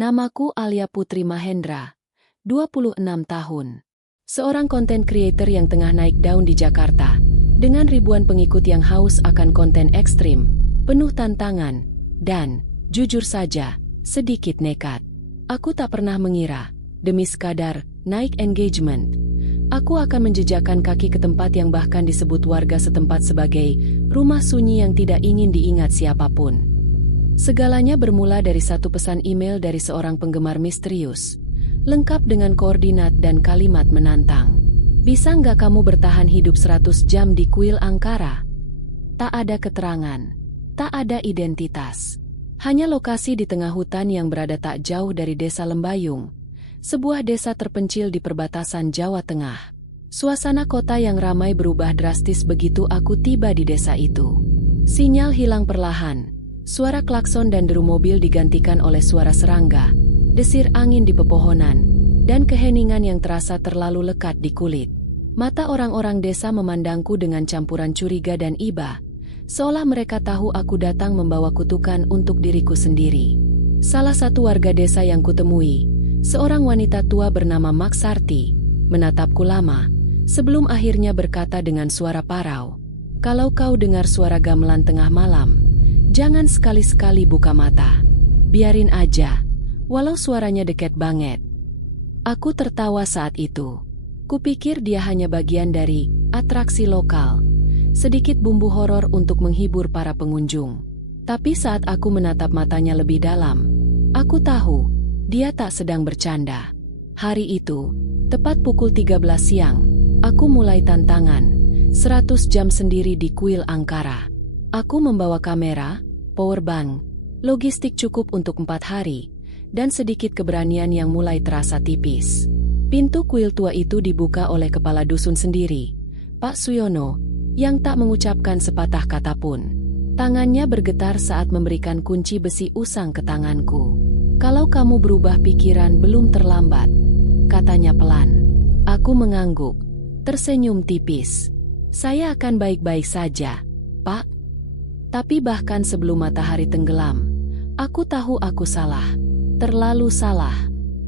Namaku Alia Putri Mahendra, 26 tahun. Seorang konten creator yang tengah naik daun di Jakarta, dengan ribuan pengikut yang haus akan konten ekstrim, penuh tantangan, dan, jujur saja, sedikit nekat. Aku tak pernah mengira, demi sekadar naik engagement, aku akan menjejakkan kaki ke tempat yang bahkan disebut warga setempat sebagai rumah sunyi yang tidak ingin diingat siapapun. Segalanya bermula dari satu pesan email dari seorang penggemar misterius, lengkap dengan koordinat dan kalimat menantang. Bisa nggak kamu bertahan hidup 100 jam di kuil Angkara? Tak ada keterangan, tak ada identitas. Hanya lokasi di tengah hutan yang berada tak jauh dari desa Lembayung, sebuah desa terpencil di perbatasan Jawa Tengah. Suasana kota yang ramai berubah drastis begitu aku tiba di desa itu. Sinyal hilang perlahan. Suara klakson dan deru mobil digantikan oleh suara serangga, desir angin di pepohonan, dan keheningan yang terasa terlalu lekat di kulit. Mata orang-orang desa memandangku dengan campuran curiga dan iba, seolah mereka tahu aku datang membawa kutukan untuk diriku sendiri. Salah satu warga desa yang kutemui, seorang wanita tua bernama Maksarti, menatapku lama, sebelum akhirnya berkata dengan suara parau, "Kalau kau dengar suara gamelan tengah malam, jangan sekali-sekali buka mata. Biarin aja, walau suaranya deket banget." Aku tertawa saat itu. Kupikir dia hanya bagian dari atraksi lokal, sedikit bumbu horor untuk menghibur para pengunjung. Tapi saat aku menatap matanya lebih dalam, aku tahu dia tak sedang bercanda. Hari itu, tepat pukul 13 siang, aku mulai tantangan 100 jam sendiri di kuil Angkara. Aku membawa kamera, powerbank, logistik cukup untuk 4 hari, dan sedikit keberanian yang mulai terasa tipis. Pintu kuil tua itu dibuka oleh kepala dusun sendiri, Pak Suyono, yang tak mengucapkan sepatah kata pun. Tangannya bergetar saat memberikan kunci besi usang ke tanganku. "Kalau kamu berubah pikiran belum terlambat," katanya pelan. Aku mengangguk, tersenyum tipis. "Saya akan baik-baik saja, Pak." Tapi bahkan sebelum matahari tenggelam, aku tahu aku salah. Terlalu salah.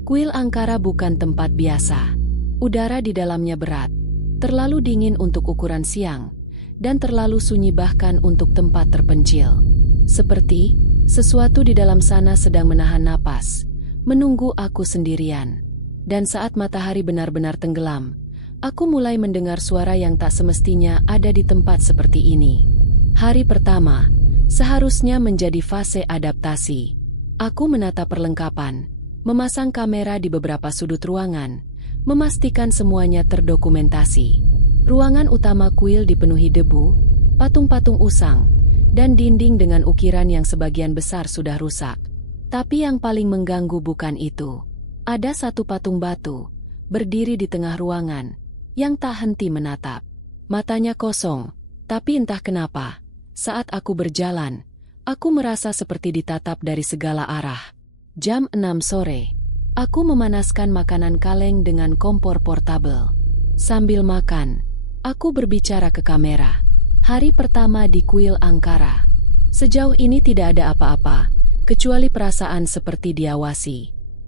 Kuil Angkara bukan tempat biasa. Udara di dalamnya berat, terlalu dingin untuk ukuran siang, dan terlalu sunyi bahkan untuk tempat terpencil. Seperti sesuatu di dalam sana sedang menahan napas, menunggu aku sendirian. Dan saat matahari benar-benar tenggelam, aku mulai mendengar suara yang tak semestinya ada di tempat seperti ini. Hari pertama, seharusnya menjadi fase adaptasi. Aku menata perlengkapan, memasang kamera di beberapa sudut ruangan, memastikan semuanya terdokumentasi. Ruangan utama kuil dipenuhi debu, patung-patung usang, dan dinding dengan ukiran yang sebagian besar sudah rusak. Tapi yang paling mengganggu bukan itu. Ada satu patung batu, berdiri di tengah ruangan, yang tak henti menatap. Matanya kosong, tapi entah kenapa, saat aku berjalan, aku merasa seperti ditatap dari segala arah. Jam 6 sore, aku memanaskan makanan kaleng dengan kompor portabel. Sambil makan, aku berbicara ke kamera. Hari pertama di kuil Angkara. Sejauh ini tidak ada apa-apa, kecuali perasaan seperti diawasi.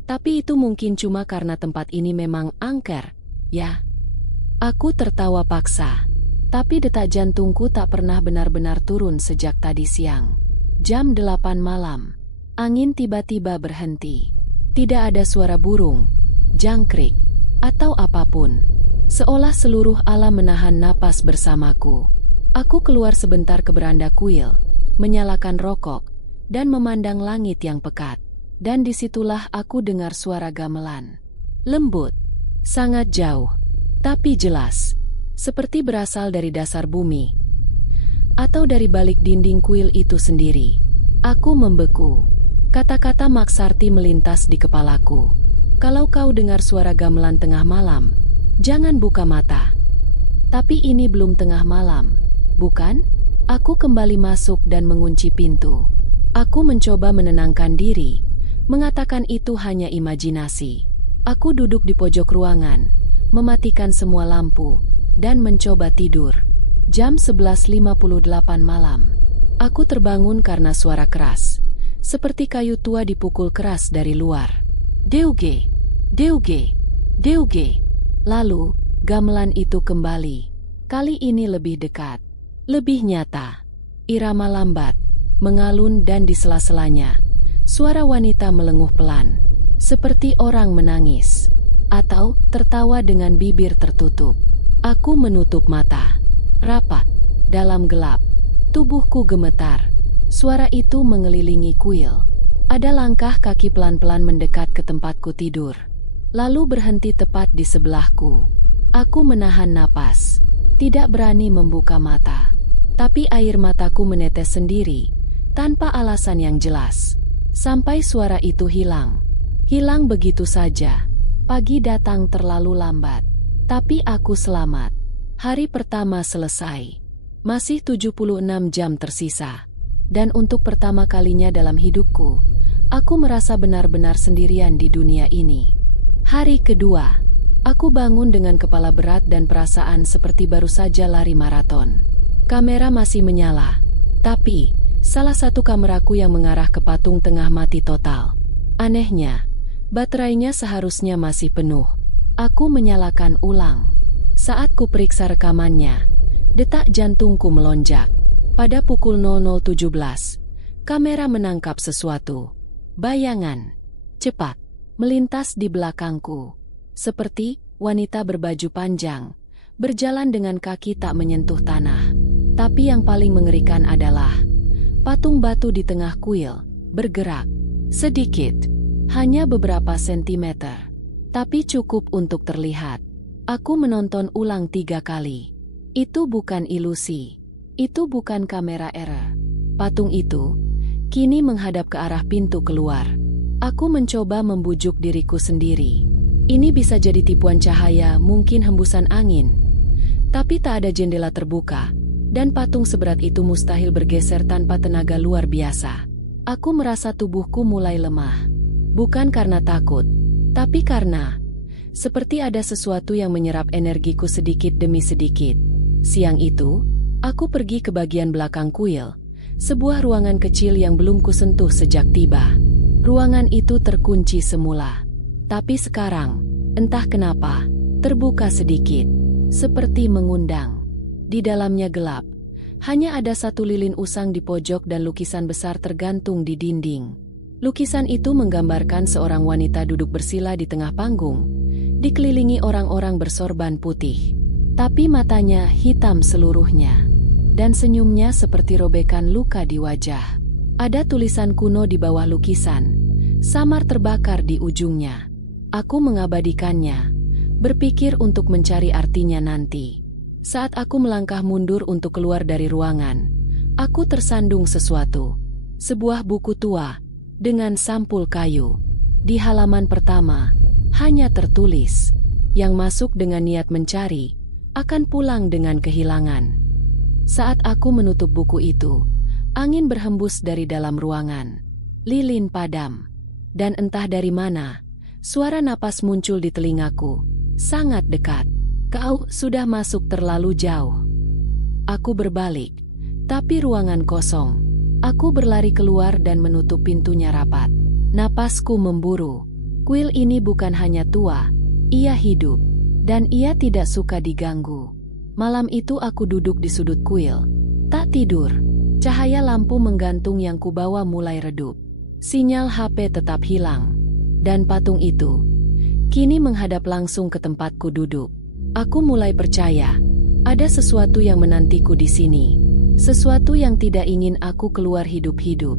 Tapi itu mungkin cuma karena tempat ini memang angker, ya. Aku tertawa paksa. Tapi detak jantungku tak pernah benar-benar turun sejak tadi siang. Jam 8 malam. Angin tiba-tiba berhenti. Tidak ada suara burung, jangkrik, atau apapun. Seolah seluruh alam menahan napas bersamaku. Aku keluar sebentar ke beranda kuil, menyalakan rokok, dan memandang langit yang pekat. Dan disitulah aku dengar suara gamelan. Lembut, sangat jauh, tapi jelas. Seperti berasal dari dasar bumi, atau dari balik dinding kuil itu sendiri. Aku membeku. Kata-kata Maksarti melintas di kepalaku. "Kalau kau dengar suara gamelan tengah malam, jangan buka mata." Tapi ini belum tengah malam, bukan? Aku kembali masuk dan mengunci pintu. Aku mencoba menenangkan diri, mengatakan itu hanya imajinasi. Aku duduk di pojok ruangan, mematikan semua lampu, dan mencoba tidur. Jam 11.58 malam. Aku terbangun karena suara keras. seperti kayu tua dipukul keras dari luar. Deuge, deuge, deuge. Lalu, gamelan itu kembali. Kali ini lebih dekat, lebih nyata. Irama lambat, mengalun dan di sela-selanya, suara wanita melenguh pelan, seperti orang menangis, atau tertawa dengan bibir tertutup. Aku menutup mata, rapat, dalam gelap. Tubuhku gemetar. Suara itu mengelilingi kuil. Ada langkah kaki pelan-pelan mendekat ke tempatku tidur, lalu berhenti tepat di sebelahku. Aku menahan napas, tidak berani membuka mata. Tapi air mataku menetes sendiri, tanpa alasan yang jelas. Sampai suara itu hilang. Hilang begitu saja. Pagi datang terlalu lambat. Tapi aku selamat. Hari pertama selesai. Masih 76 jam tersisa. Dan untuk pertama kalinya dalam hidupku, aku merasa benar-benar sendirian di dunia ini. Hari kedua, aku bangun dengan kepala berat dan perasaan seperti baru saja lari maraton. Kamera masih menyala, tapi salah satu kameraku yang mengarah ke patung tengah mati total. Anehnya, baterainya seharusnya masih penuh. Aku menyalakan ulang. Saat ku periksa rekamannya, detak jantungku melonjak. Pada pukul 00.17, kamera menangkap sesuatu. Bayangan cepat melintas di belakangku, seperti wanita berbaju panjang, berjalan dengan kaki tak menyentuh tanah. Tapi yang paling mengerikan adalah patung batu di tengah kuil bergerak sedikit, hanya beberapa sentimeter, tapi cukup untuk terlihat. Aku menonton ulang 3 kali. Itu bukan ilusi, itu bukan kamera error. Patung itu kini menghadap ke arah pintu keluar. Aku mencoba membujuk diriku sendiri. Ini bisa jadi tipuan cahaya, mungkin hembusan angin. Tapi tak ada jendela terbuka. Dan patung seberat itu mustahil bergeser tanpa tenaga luar biasa. Aku merasa tubuhku mulai lemah. Bukan karena takut, tapi karena seperti ada sesuatu yang menyerap energiku sedikit demi sedikit. Siang itu, aku pergi ke bagian belakang kuil, sebuah ruangan kecil yang belum kusentuh sejak tiba. Ruangan itu terkunci semula. Tapi sekarang, entah kenapa, terbuka sedikit, seperti mengundang. Di dalamnya gelap, hanya ada satu lilin usang di pojok dan lukisan besar tergantung di dinding. Lukisan itu menggambarkan seorang wanita duduk bersila di tengah panggung, dikelilingi orang-orang bersorban putih. Tapi matanya hitam seluruhnya, dan senyumnya seperti robekan luka di wajah. Ada tulisan kuno di bawah lukisan, samar terbakar di ujungnya. Aku mengabadikannya, berpikir untuk mencari artinya nanti. Saat aku melangkah mundur untuk keluar dari ruangan, aku tersandung sesuatu. Sebuah buku tua, dengan sampul kayu. Di halaman pertama, hanya tertulis, yang masuk dengan niat mencari, akan pulang dengan kehilangan. Saat aku menutup buku itu, angin berhembus dari dalam ruangan. Lilin padam. Dan entah dari mana, suara napas muncul di telingaku, sangat dekat. Kau sudah masuk terlalu jauh. Aku berbalik, tapi ruangan kosong. Aku berlari keluar dan menutup pintunya rapat. Napasku memburu. Kuil ini bukan hanya tua, ia hidup, dan ia tidak suka diganggu. Malam itu aku duduk di sudut kuil, tak tidur. Cahaya lampu menggantung yang kubawa mulai redup. Sinyal HP tetap hilang, dan patung itu kini menghadap langsung ke tempatku duduk. Aku mulai percaya, ada sesuatu yang menantiku di sini. Sesuatu yang tidak ingin aku keluar hidup-hidup.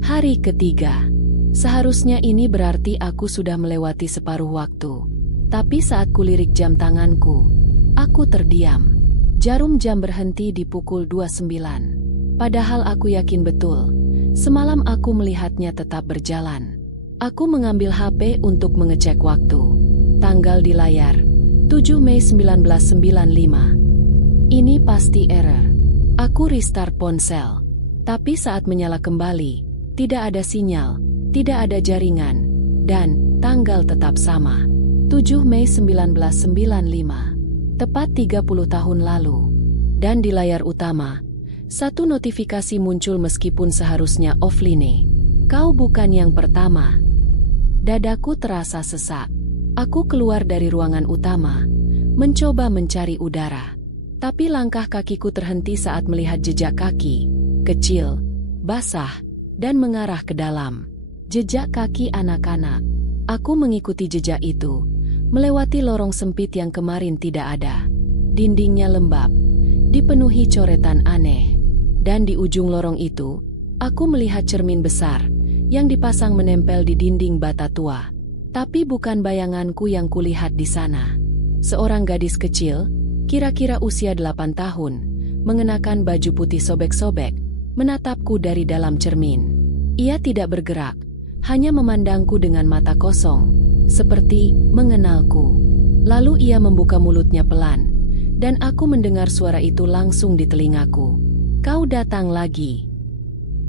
Hari ketiga. Seharusnya ini berarti aku sudah melewati separuh waktu. Tapi saat kulirik jam tanganku, aku terdiam. Jarum jam berhenti di pukul 29. Padahal aku yakin betul, semalam aku melihatnya tetap berjalan. Aku mengambil HP untuk mengecek waktu. Tanggal di layar, 7 Mei 1995. Ini pasti error. Aku restart ponsel. Tapi saat menyala kembali, tidak ada sinyal, tidak ada jaringan, dan tanggal tetap sama. 7 Mei 1995. Tepat 30 tahun lalu. Dan di layar utama, satu notifikasi muncul meskipun seharusnya offline. Kau bukan yang pertama. Dadaku terasa sesak. Aku keluar dari ruangan utama, mencoba mencari udara. Tapi langkah kakiku terhenti saat melihat jejak kaki, kecil, basah, dan mengarah ke dalam. Jejak kaki anak-anak. Aku mengikuti jejak itu, melewati lorong sempit yang kemarin tidak ada. Dindingnya lembab, dipenuhi coretan aneh. Dan di ujung lorong itu, aku melihat cermin besar yang dipasang menempel di dinding bata tua. Tapi bukan bayanganku yang kulihat di sana. Seorang gadis kecil, kira-kira usia 8 tahun, mengenakan baju putih sobek-sobek, menatapku dari dalam cermin. Ia tidak bergerak, hanya memandangku dengan mata kosong, seperti mengenalku. Lalu ia membuka mulutnya pelan, dan aku mendengar suara itu langsung di telingaku. Kau datang lagi.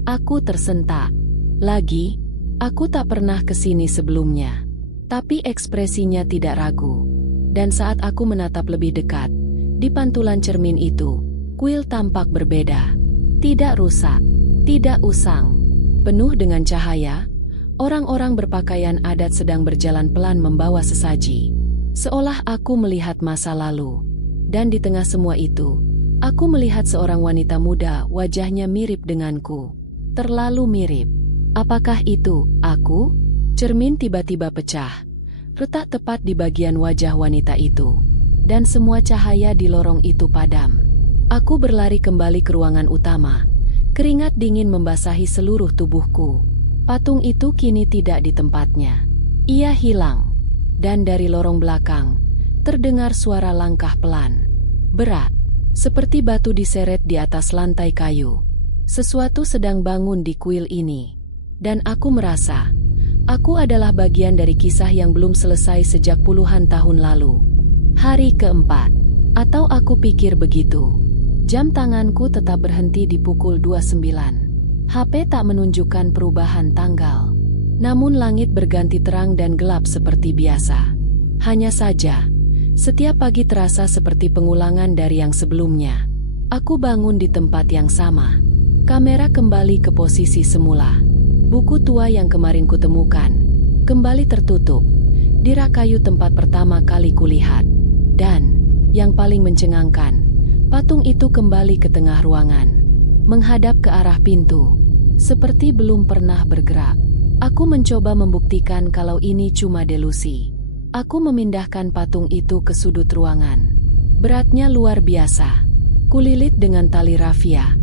Aku tersentak. Lagi? Aku tak pernah kesini sebelumnya. Tapi ekspresinya tidak ragu. Dan saat aku menatap lebih dekat, di pantulan cermin itu, kuil tampak berbeda. Tidak rusak, tidak usang. Penuh dengan cahaya, orang-orang berpakaian adat sedang berjalan pelan membawa sesaji. Seolah aku melihat masa lalu. Dan di tengah semua itu, aku melihat seorang wanita muda, wajahnya mirip denganku. Terlalu mirip. Apakah itu aku? Cermin tiba-tiba pecah. Retak tepat di bagian wajah wanita itu. Dan semua cahaya di lorong itu padam. Aku berlari kembali ke ruangan utama. Keringat dingin membasahi seluruh tubuhku. Patung itu kini tidak di tempatnya. Ia hilang. Dan dari lorong belakang, terdengar suara langkah pelan. Berat. Seperti batu diseret di atas lantai kayu. Sesuatu sedang bangun di kuil ini. Dan aku merasa, aku adalah bagian dari kisah yang belum selesai sejak puluhan tahun lalu. Hari keempat. Atau aku pikir begitu. Jam tanganku tetap berhenti di pukul 29. HP tak menunjukkan perubahan tanggal. Namun langit berganti terang dan gelap seperti biasa. Hanya saja, setiap pagi terasa seperti pengulangan dari yang sebelumnya. Aku bangun di tempat yang sama. Kamera kembali ke posisi semula. Buku tua yang kemarin kutemukan kembali tertutup di rak kayu tempat pertama kali kulihat. Dan yang paling mencengangkan, patung itu kembali ke tengah ruangan, menghadap ke arah pintu, seperti belum pernah bergerak. Aku mencoba membuktikan kalau ini cuma delusi. Aku memindahkan patung itu ke sudut ruangan. Beratnya luar biasa. Kulilit dengan tali rafia.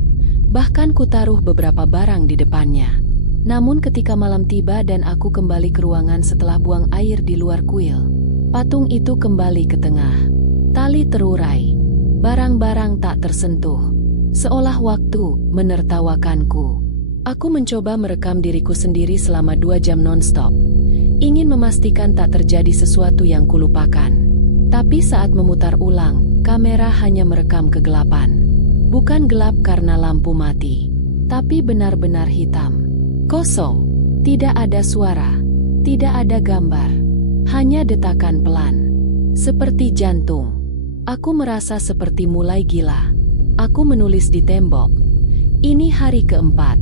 Bahkan kutaruh beberapa barang di depannya. Namun ketika malam tiba dan aku kembali ke ruangan setelah buang air di luar kuil, patung itu kembali ke tengah. Tali terurai. Barang-barang tak tersentuh. Seolah waktu menertawakanku. Aku mencoba merekam diriku sendiri selama 2 jam non-stop. Ingin memastikan tak terjadi sesuatu yang kulupakan. Tapi saat memutar ulang, kamera hanya merekam kegelapan. Bukan gelap karena lampu mati, tapi benar-benar hitam. Kosong. Tidak ada suara. Tidak ada gambar. Hanya detakan pelan. Seperti jantung. Aku merasa seperti mulai gila. Aku menulis di tembok. Ini hari keempat.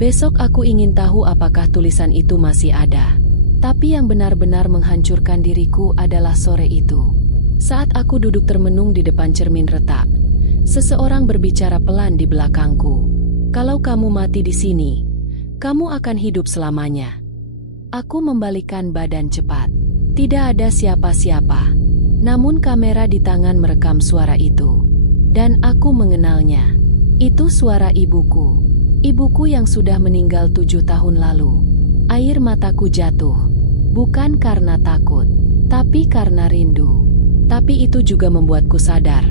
Besok aku ingin tahu apakah tulisan itu masih ada. Tapi yang benar-benar menghancurkan diriku adalah sore itu. Saat aku duduk termenung di depan cermin retak, seseorang berbicara pelan di belakangku. Kalau kamu mati di sini, kamu akan hidup selamanya. Aku membalikkan badan cepat. Tidak ada siapa-siapa. Namun kamera di tangan merekam suara itu. Dan aku mengenalnya. Itu suara ibuku. Ibuku yang sudah meninggal 7 tahun lalu. Air mataku jatuh. Bukan karena takut, tapi karena rindu. Tapi itu juga membuatku sadar.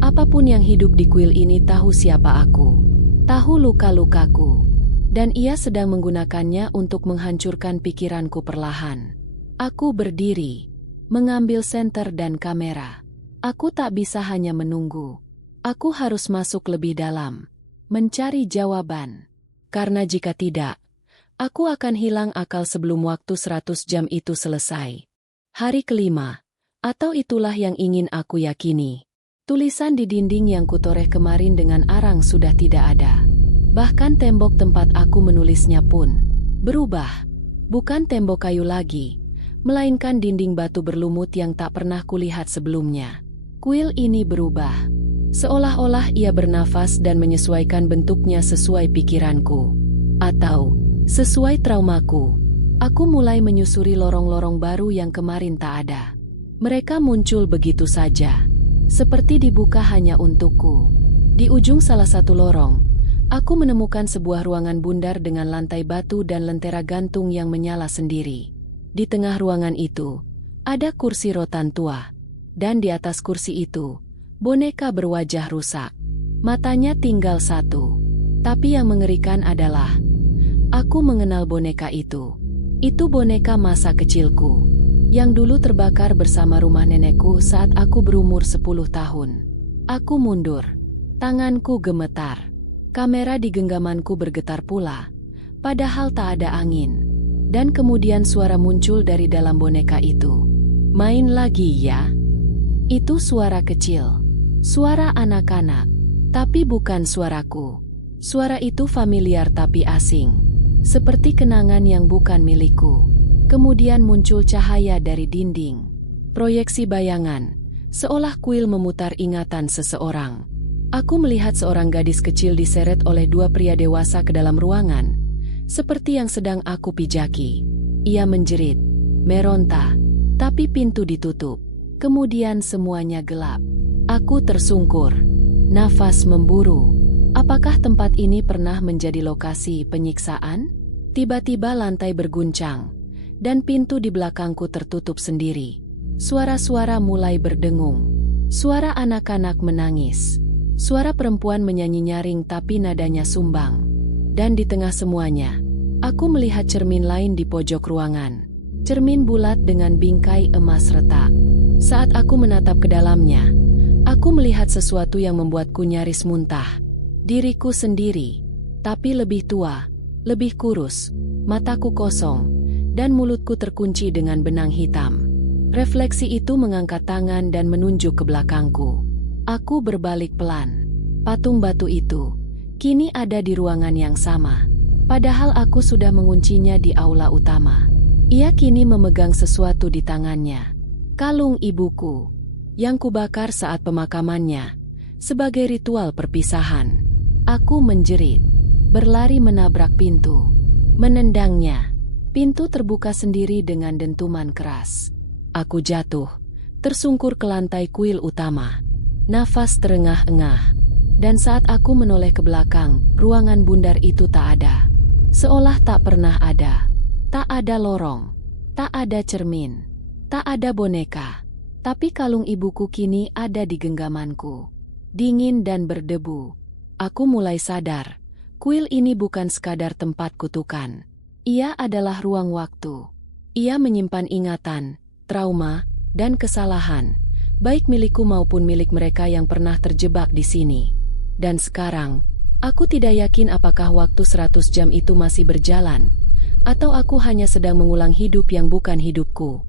Apapun yang hidup di kuil ini tahu siapa aku. Tahu luka-lukaku. Dan ia sedang menggunakannya untuk menghancurkan pikiranku perlahan. Aku berdiri, mengambil senter dan kamera. Aku tak bisa hanya menunggu. Aku harus masuk lebih dalam. Mencari jawaban. Karena jika tidak, aku akan hilang akal sebelum waktu 100 jam itu selesai. Hari kelima, atau itulah yang ingin aku yakini. Tulisan di dinding yang kutoreh kemarin dengan arang sudah tidak ada. Bahkan tembok tempat aku menulisnya pun Berubah. Bukan tembok kayu lagi, melainkan dinding batu berlumut yang tak pernah kulihat sebelumnya. Kuil ini berubah. Seolah-olah ia bernafas dan menyesuaikan bentuknya sesuai pikiranku. Atau, sesuai traumaku. Aku mulai menyusuri lorong-lorong baru yang kemarin tak ada. Mereka muncul begitu saja. Seperti dibuka hanya untukku. Di ujung salah satu lorong, aku menemukan sebuah ruangan bundar dengan lantai batu dan lentera gantung yang menyala sendiri. Di tengah ruangan itu, ada kursi rotan tua. Dan di atas kursi itu, boneka berwajah rusak. Matanya tinggal satu. Tapi yang mengerikan adalah, aku mengenal boneka itu. Itu boneka masa kecilku, yang dulu terbakar bersama rumah nenekku saat aku berumur 10 tahun. Aku mundur. Tanganku gemetar. Kamera di genggamanku bergetar pula, padahal tak ada angin. Dan kemudian suara muncul dari dalam boneka itu. Main lagi ya? Itu suara kecil. Suara anak-anak. Tapi bukan suaraku. Suara itu familiar tapi asing. Seperti kenangan yang bukan milikku. Kemudian muncul cahaya dari dinding. Proyeksi bayangan. Seolah kuil memutar ingatan seseorang. Aku melihat seorang gadis kecil diseret oleh dua pria dewasa ke dalam ruangan. Seperti yang sedang aku pijaki. Ia menjerit, meronta. Tapi pintu ditutup. Kemudian semuanya gelap. Aku tersungkur. Nafas memburu. Apakah tempat ini pernah menjadi lokasi penyiksaan? Tiba-tiba lantai berguncang, dan pintu di belakangku tertutup sendiri. Suara-suara mulai berdengung. Suara anak-anak menangis. Suara perempuan menyanyi nyaring tapi nadanya sumbang. Dan di tengah semuanya, aku melihat cermin lain di pojok ruangan. Cermin bulat dengan bingkai emas retak. Saat aku menatap ke dalamnya, aku melihat sesuatu yang membuatku nyaris muntah. Diriku sendiri, tapi lebih tua, lebih kurus, mataku kosong, dan mulutku terkunci dengan benang hitam. Refleksi itu mengangkat tangan dan menunjuk ke belakangku. Aku berbalik pelan. Patung batu itu kini ada di ruangan yang sama. Padahal aku sudah menguncinya di aula utama. Ia kini memegang sesuatu di tangannya. Kalung ibuku, yang kubakar saat pemakamannya, sebagai ritual perpisahan. Aku menjerit, berlari menabrak pintu, menendangnya. Pintu terbuka sendiri dengan dentuman keras. Aku jatuh, tersungkur ke lantai kuil utama. Nafas terengah-engah. Dan saat aku menoleh ke belakang, ruangan bundar itu tak ada. Seolah tak pernah ada. Tak ada lorong. Tak ada cermin. Tak ada boneka. Tapi kalung ibuku kini ada di genggamanku. Dingin dan berdebu. Aku mulai sadar, kuil ini bukan sekadar tempat kutukan. Ia adalah ruang waktu. Ia menyimpan ingatan, trauma, dan kesalahan, baik milikku maupun milik mereka yang pernah terjebak di sini. Dan sekarang, aku tidak yakin apakah waktu 100 jam itu masih berjalan, atau aku hanya sedang mengulang hidup yang bukan hidupku.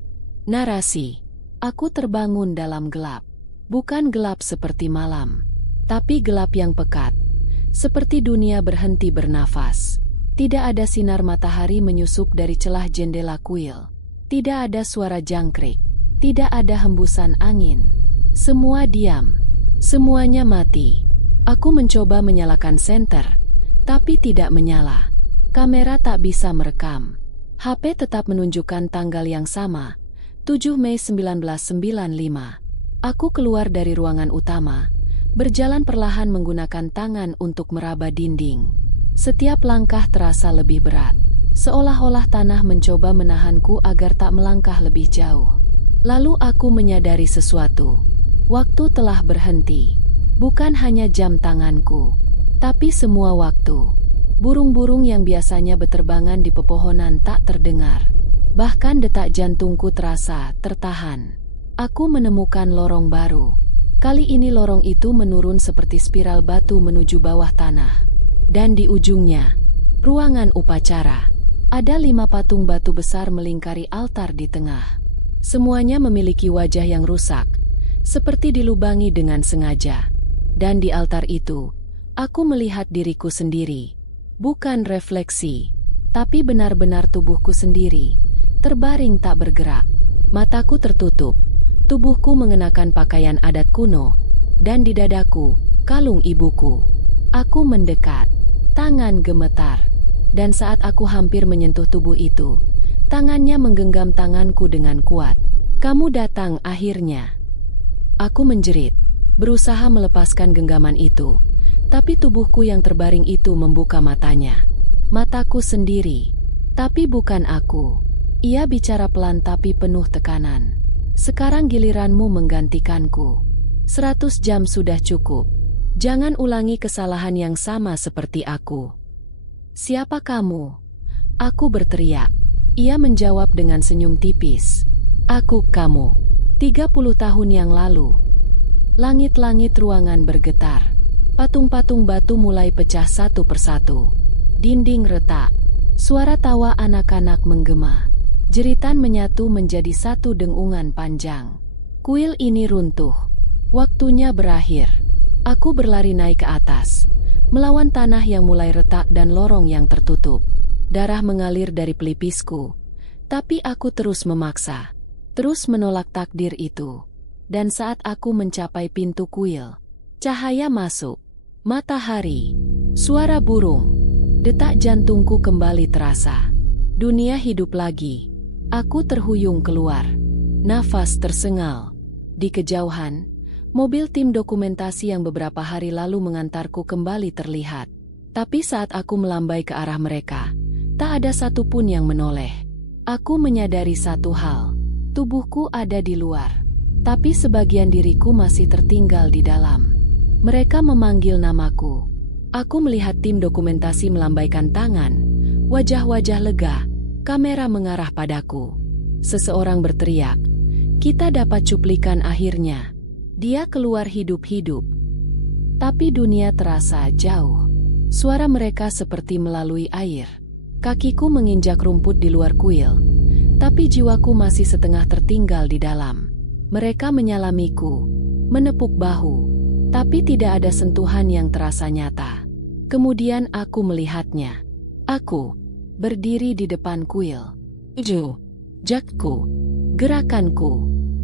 Narasi. Aku terbangun dalam gelap. Bukan gelap seperti malam, tapi gelap yang pekat. Seperti dunia berhenti bernafas. Tidak ada sinar matahari menyusup dari celah jendela kuil. Tidak ada suara jangkrik. Tidak ada hembusan angin. Semua diam. Semuanya mati. Aku mencoba menyalakan senter, tapi tidak menyala. Kamera tak bisa merekam. HP tetap menunjukkan tanggal yang sama, 7 Mei 1995. Aku keluar dari ruangan utama, berjalan perlahan menggunakan tangan untuk meraba dinding. Setiap langkah terasa lebih berat, seolah-olah tanah mencoba menahanku agar tak melangkah lebih jauh. Lalu aku menyadari sesuatu. Waktu telah berhenti. Bukan hanya jam tanganku, tapi semua waktu. Burung-burung yang biasanya beterbangan di pepohonan tak terdengar. Bahkan detak jantungku terasa tertahan. Aku menemukan lorong baru. Kali ini lorong itu menurun seperti spiral batu menuju bawah tanah. Dan di ujungnya, ruangan upacara. Ada 5 patung batu besar melingkari altar di tengah. Semuanya memiliki wajah yang rusak, seperti dilubangi dengan sengaja. Dan di altar itu, aku melihat diriku sendiri. Bukan refleksi, Tapi benar-benar tubuhku sendiri, terbaring tak bergerak. Mataku tertutup, tubuhku mengenakan pakaian adat kuno, dan di dadaku, kalung ibuku. Aku mendekat, tangan gemetar, dan saat aku hampir menyentuh tubuh itu, tangannya menggenggam tanganku dengan kuat. Kamu datang akhirnya. Aku menjerit, berusaha melepaskan genggaman itu, tapi tubuhku yang terbaring itu membuka matanya. Mataku sendiri, tapi bukan aku. Ia bicara pelan tapi penuh tekanan. Sekarang giliranmu menggantikanku. 100 jam sudah cukup. Jangan ulangi kesalahan yang sama seperti aku. Siapa kamu? Aku berteriak. Ia menjawab dengan senyum tipis. Aku kamu. 30 tahun yang lalu. Langit-langit ruangan bergetar. Patung-patung batu mulai pecah satu persatu. Dinding retak. Suara tawa anak-anak menggema. Jeritan menyatu menjadi satu dengungan panjang. Kuil ini runtuh. Waktunya berakhir. Aku berlari naik ke atas, melawan tanah yang mulai retak dan lorong yang tertutup. Darah mengalir dari pelipisku. Tapi aku terus memaksa. Terus menolak takdir itu. Dan saat aku mencapai pintu kuil, cahaya masuk. Matahari. Suara burung. Detak jantungku kembali terasa. Dunia hidup lagi. Aku terhuyung keluar. Nafas tersengal. Di kejauhan, mobil tim dokumentasi yang beberapa hari lalu mengantarku kembali terlihat. Tapi saat aku melambai ke arah mereka, tak ada satupun yang menoleh. Aku menyadari satu hal. Tubuhku ada di luar. Tapi sebagian diriku masih tertinggal di dalam. Mereka memanggil namaku. Aku melihat tim dokumentasi melambaikan tangan, wajah-wajah lega, kamera mengarah padaku. Seseorang berteriak, "Kita dapat cuplikan akhirnya." Dia keluar hidup-hidup. Tapi dunia terasa jauh. Suara mereka seperti melalui air. Kakiku menginjak rumput di luar kuil, tapi jiwaku masih setengah tertinggal di dalam. Mereka menyalamiku, menepuk bahu, tapi tidak ada sentuhan yang terasa nyata. Kemudian aku melihatnya. Aku berdiri di depan kuil. Jakku, gerakanku,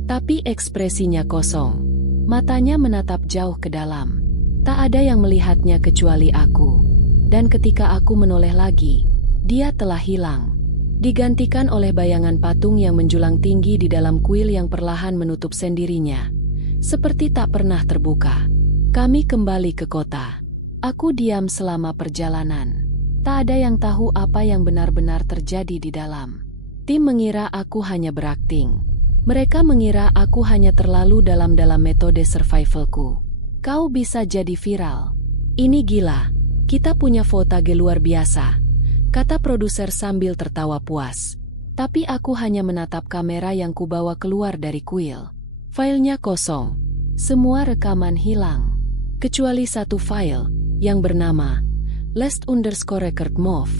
tapi ekspresinya kosong. Matanya menatap jauh ke dalam. Tak ada yang melihatnya kecuali aku. Dan ketika aku menoleh lagi, dia telah hilang. Digantikan oleh bayangan patung yang menjulang tinggi di dalam kuil yang perlahan menutup sendirinya. Seperti tak pernah terbuka. Kami kembali ke kota. Aku diam selama perjalanan. Tak ada yang tahu apa yang benar-benar terjadi di dalam. Tim mengira aku hanya berakting. Mereka mengira aku hanya terlalu dalam metode survivalku. Kau bisa jadi viral. Ini gila. Kita punya footage luar biasa, kata produser sambil tertawa puas. Tapi aku hanya menatap kamera yang kubawa keluar dari kuil. Filenya kosong. Semua rekaman hilang. Kecuali satu file yang bernama Last_Record Move.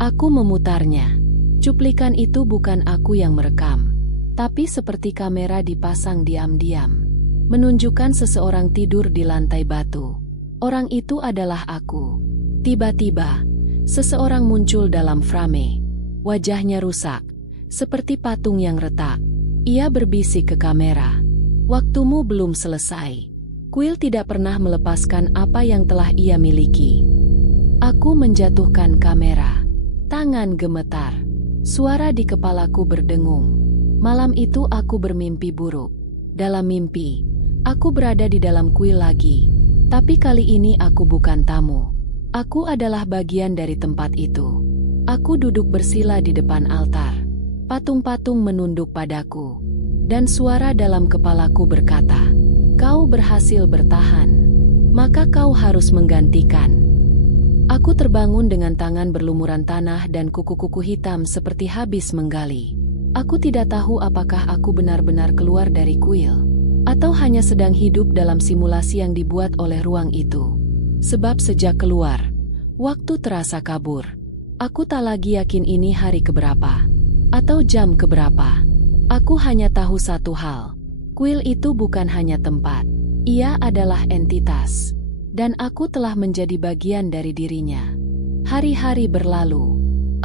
Aku memutarnya. Cuplikan itu bukan aku yang merekam, tapi seperti kamera dipasang diam-diam, menunjukkan seseorang tidur di lantai batu. Orang itu adalah aku. Tiba-tiba, seseorang muncul dalam frame. Wajahnya rusak, seperti patung yang retak. Ia berbisik ke kamera. Waktumu belum selesai. Kuil tidak pernah melepaskan apa yang telah ia miliki. Aku menjatuhkan kamera. Tangan gemetar. Suara di kepalaku berdengung. Malam itu aku bermimpi buruk. Dalam mimpi, aku berada di dalam kuil lagi. Tapi kali ini aku bukan tamu. Aku adalah bagian dari tempat itu. Aku duduk bersila di depan altar. Patung-patung menunduk padaku. Dan suara dalam kepalaku berkata, "Kau berhasil bertahan, maka kau harus menggantikan." Aku terbangun dengan tangan berlumuran tanah dan kuku-kuku hitam seperti habis menggali. Aku tidak tahu apakah aku benar-benar keluar dari kuil, atau hanya sedang hidup dalam simulasi yang dibuat oleh ruang itu. Sebab sejak keluar, waktu terasa kabur. Aku tak lagi yakin ini hari keberapa, atau jam keberapa. Aku hanya tahu satu hal. Kuil itu bukan hanya tempat. Ia adalah entitas. Dan aku telah menjadi bagian dari dirinya. Hari-hari berlalu.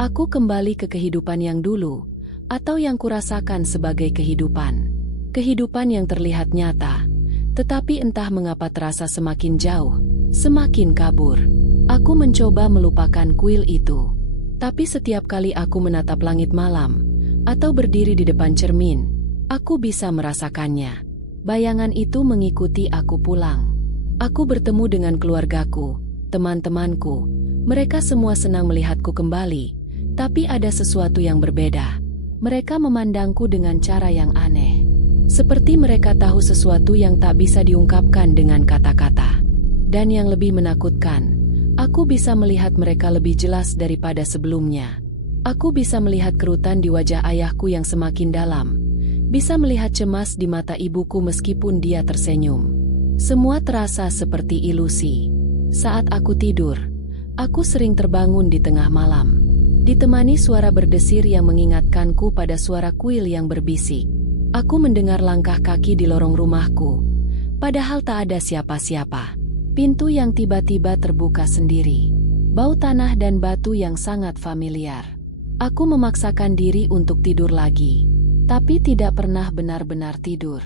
Aku kembali ke kehidupan yang dulu, atau yang kurasakan sebagai kehidupan. Kehidupan yang terlihat nyata, tetapi entah mengapa terasa semakin jauh, semakin kabur. Aku mencoba melupakan kuil itu. Tapi setiap kali aku menatap langit malam, atau berdiri di depan cermin, aku bisa merasakannya. Bayangan itu mengikuti aku pulang. Aku bertemu dengan keluargaku, teman-temanku. Mereka semua senang melihatku kembali. Tapi ada sesuatu yang berbeda. Mereka memandangku dengan cara yang aneh. Seperti mereka tahu sesuatu yang tak bisa diungkapkan dengan kata-kata. Dan yang lebih menakutkan, aku bisa melihat mereka lebih jelas daripada sebelumnya. Aku bisa melihat kerutan di wajah ayahku yang semakin dalam. Bisa melihat cemas di mata ibuku meskipun dia tersenyum. Semua terasa seperti ilusi. Saat aku tidur, aku sering terbangun di tengah malam. Ditemani suara berdesir yang mengingatkanku pada suara kuil yang berbisik. Aku mendengar langkah kaki di lorong rumahku, padahal tak ada siapa-siapa. Pintu yang tiba-tiba terbuka sendiri. Bau tanah dan batu yang sangat familiar. Aku memaksakan diri untuk tidur lagi, tapi tidak pernah benar-benar tidur.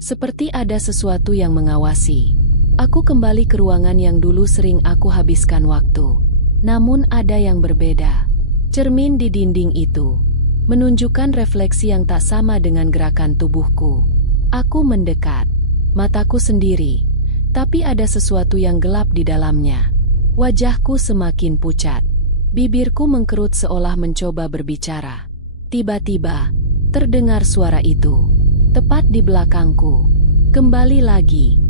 Seperti ada sesuatu yang mengawasi. Aku kembali ke ruangan yang dulu sering aku habiskan waktu. Namun ada yang berbeda. Cermin di dinding itu menunjukkan refleksi yang tak sama dengan gerakan tubuhku. Aku mendekat, mataku sendiri, tapi ada sesuatu yang gelap di dalamnya. Wajahku semakin pucat, bibirku mengkerut seolah mencoba berbicara. Tiba-tiba, terdengar suara itu, tepat di belakangku. Kembali lagi.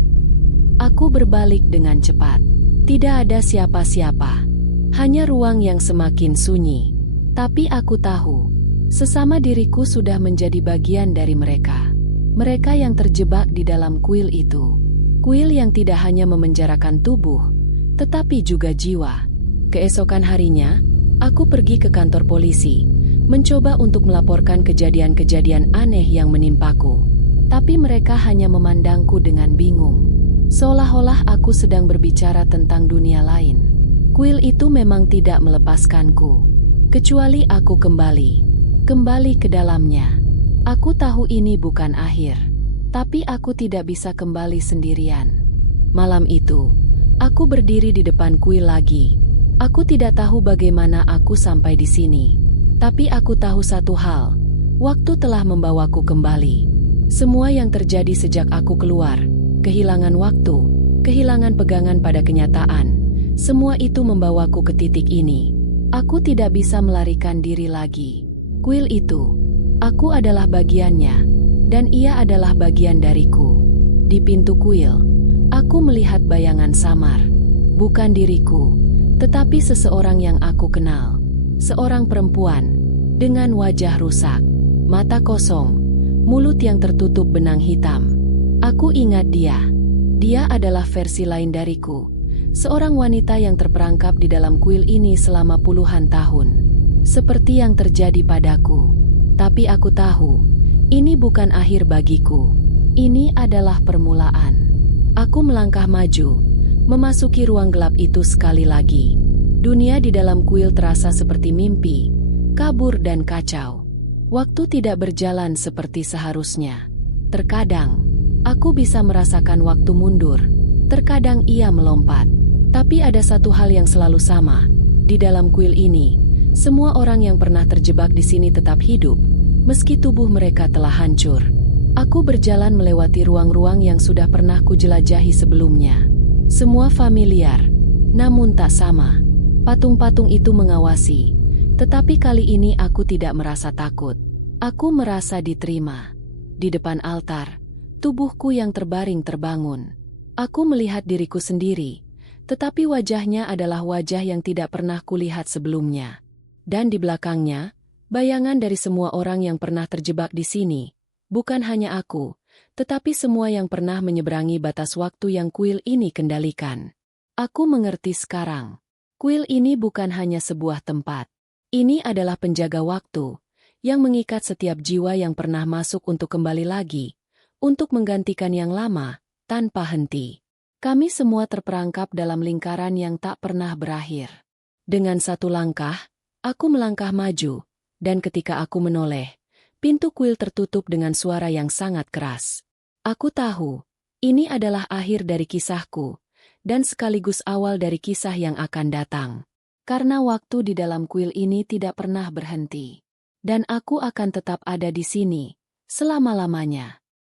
Aku berbalik dengan cepat. Tidak ada siapa-siapa, hanya ruang yang semakin sunyi. Tapi aku tahu, sesama diriku sudah menjadi bagian dari mereka. Mereka yang terjebak di dalam kuil itu. Kuil yang tidak hanya memenjarakan tubuh, tetapi juga jiwa. Keesokan harinya, aku pergi ke kantor polisi, mencoba untuk melaporkan kejadian-kejadian aneh yang menimpaku. Tapi mereka hanya memandangku dengan bingung. Seolah-olah aku sedang berbicara tentang dunia lain. Kuil itu memang tidak melepaskanku. Kecuali aku kembali ke dalamnya. Aku tahu ini bukan akhir, tapi aku tidak bisa kembali sendirian. Malam itu, aku berdiri di depan kuil lagi. Aku tidak tahu bagaimana aku sampai di sini, tapi aku tahu satu hal, waktu telah membawaku kembali. Semua yang terjadi sejak aku keluar, kehilangan waktu, kehilangan pegangan pada kenyataan, semua itu membawaku ke titik ini. Aku tidak bisa melarikan diri lagi. Kuil itu, aku adalah bagiannya, dan ia adalah bagian dariku. Di pintu kuil, aku melihat bayangan samar. Bukan diriku, tetapi seseorang yang aku kenal. Seorang perempuan, dengan wajah rusak, mata kosong, mulut yang tertutup benang hitam. Aku ingat dia. Dia adalah versi lain dariku. Seorang wanita yang terperangkap di dalam kuil ini selama puluhan tahun. Seperti yang terjadi padaku. Tapi aku tahu, ini bukan akhir bagiku. Ini adalah permulaan. Aku melangkah maju, memasuki ruang gelap itu sekali lagi. Dunia di dalam kuil terasa seperti mimpi, kabur dan kacau. Waktu tidak berjalan seperti seharusnya. Terkadang, aku bisa merasakan waktu mundur. Terkadang ia melompat. Tapi ada satu hal yang selalu sama. Di dalam kuil ini, semua orang yang pernah terjebak di sini tetap hidup, meski tubuh mereka telah hancur. Aku berjalan melewati ruang-ruang yang sudah pernah kujelajahi sebelumnya. Semua familiar, namun tak sama. Patung-patung itu mengawasi, tetapi kali ini aku tidak merasa takut. Aku merasa diterima. Di depan altar, tubuhku yang terbaring terbangun. Aku melihat diriku sendiri. Tetapi wajahnya adalah wajah yang tidak pernah kulihat sebelumnya. Dan di belakangnya, bayangan dari semua orang yang pernah terjebak di sini. Bukan hanya aku, tetapi semua yang pernah menyeberangi batas waktu yang kuil ini kendalikan. Aku mengerti sekarang. Kuil ini bukan hanya sebuah tempat. Ini adalah penjaga waktu, yang mengikat setiap jiwa yang pernah masuk untuk kembali lagi, untuk menggantikan yang lama, tanpa henti. Kami semua terperangkap dalam lingkaran yang tak pernah berakhir. Dengan satu langkah, Aku melangkah maju, dan ketika aku menoleh, pintu kuil tertutup dengan suara yang sangat keras. Aku tahu, ini adalah akhir dari kisahku, dan sekaligus awal dari kisah yang akan datang. Karena waktu di dalam kuil ini tidak pernah berhenti. Dan aku akan tetap ada di sini, selama-lamanya.